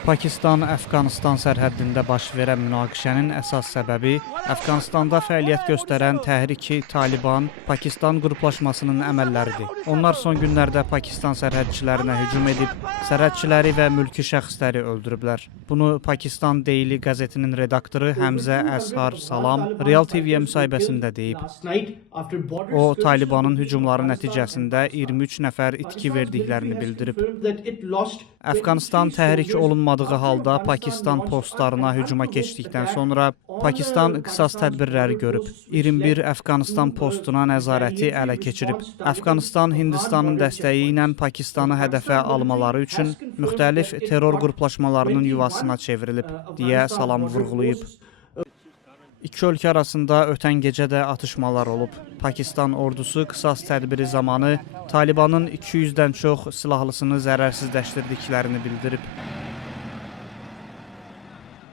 Pakistan-Əfqanistan sərhəddində baş verən münaqişənin əsas səbəbi Əfqanistanda fəaliyyət göstərən Təhrik-i Taliban Pakistan qruplaşmasının əməlləridir. Onlar son günlərdə Pakistan sərhədçilərinə hücum edib, sərhədçiləri və mülki şəxsləri öldürüblər. Bunu Pakistan Daily qəzetinin redaktoru Həmzə Əshar Salam Real TV-yə müsahibəsində deyib. O, Talibanın hücumları nəticəsində 23 nəfər itki verdiklərini bildirib. Əfqanistan təhrik olunmadığı halda Pakistan postlarına hücuma keçdikdən sonra Pakistan qisas tədbirləri görüb. 21 Əfqanistan postuna nəzarəti ələ keçirib. Əfqanistan Hindistanın dəstəyi ilə Pakistanı hədəfə almaları üçün müxtəlif terror qruplaşmalarının yuvasına çevrilib, deyə Salam vurğulayıb. İki ölkə arasında ötən gecə də atışmalar olub. Pakistan ordusu qisas tədbiri zamanı Talibanın 200-dən çox silahlısını zərərsizləşdirdiklərini bildirib.